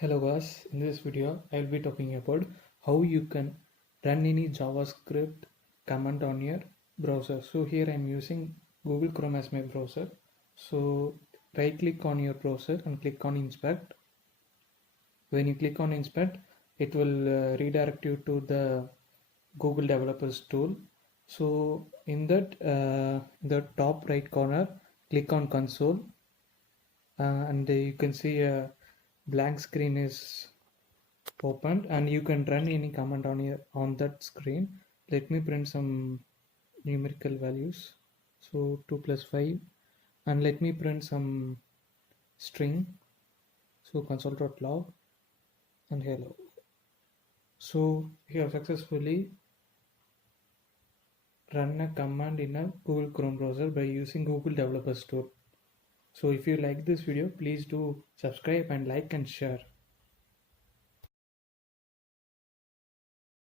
Hello guys, in this video I will be talking about how you can run any JavaScript command on your browser. So here I am using Google Chrome as my browser. So right click on your browser and click on inspect. When you click on inspect, it will redirect you to the Google Developers tool. So in the top right corner, click on console and you can see a blank screen is opened and you can run any command on that screen. Let me print some numerical values. So 2 plus 5 and let me print some string. So console.log and hello. So we have successfully run a command in a Google Chrome browser by using Google Developers Tool. So if you like this video, please do subscribe and like and share.